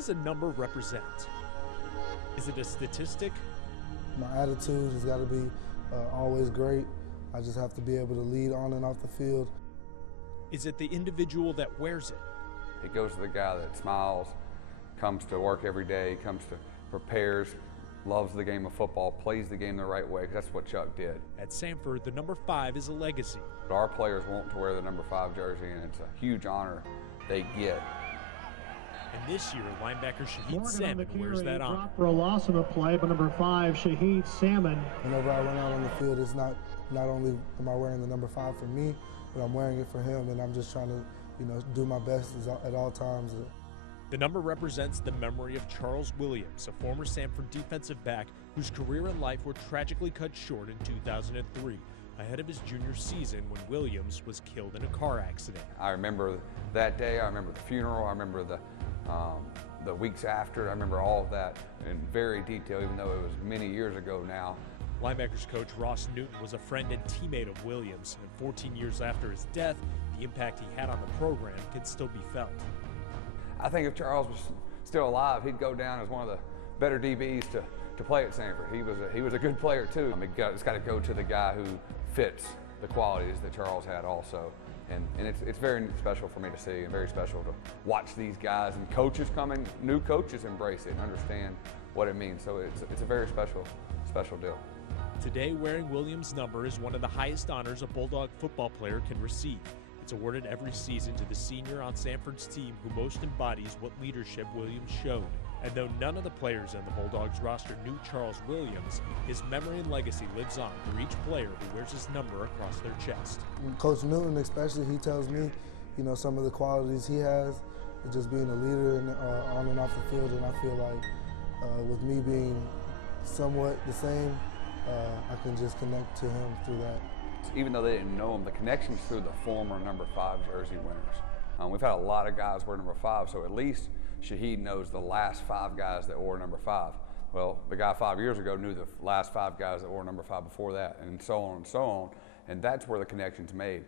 does a number represent? Is it a statistic? My attitude has got to be always great. I just have to be able to lead on and off the field. Is it the individual that wears it? It goes to the guy that smiles, comes to work every day, prepares, loves the game of football, plays the game the right way, because that's what Chuck did. At Samford, the number 5 is a legacy. Our players want to wear the number 5 jersey, and it's a huge honor they get. And this year, linebacker Shahid Salmon wears that on. Drop for a loss in the play, but number 5, Shahid Salmon. Whenever I run out on the field, it's not only am I wearing the number 5 for me, but I'm wearing it for him, and I'm just trying to, do my best at all times. The number represents the memory of Charles Williams, a former Samford defensive back whose career and life were tragically cut short in 2003, ahead of his junior season when Williams was killed in a car accident. I remember that day, I remember the funeral, I remember the weeks after, I remember all of that in very detail, even though it was many years ago now. Linebackers coach Ross Newton was a friend and teammate of Williams, and 14 years after his death, the impact he had on the program can still be felt. I think if Charles was still alive, he'd go down as one of the better DBs to play at Samford. He was a good player too. It's got to go to the guy who fits the qualities that Charles had also. And it's very special for me to see, and very special to watch these guys and coaches coming, new coaches embrace it and understand what it means. So it's a very special deal. Today, wearing Williams' number is one of the highest honors a Bulldog football player can receive. It's awarded every season to the senior on Samford's team who most embodies what leadership Williams showed. And though none of the players on the Bulldogs roster knew Charles Williams, his memory and legacy lives on for each player who wears his number across their chest. Coach Newton especially, he tells me, some of the qualities he has, just being a leader on and off the field, and I feel like with me being somewhat the same, I can just connect to him through that. Even though they didn't know him, the connection's through the former number 5 jersey winners. We've had a lot of guys wear number 5, so at least Shahid knows the last 5 guys that wore number 5. Well, the guy 5 years ago knew the last 5 guys that wore number 5 before that, and so on and so on, and that's where the connection's made.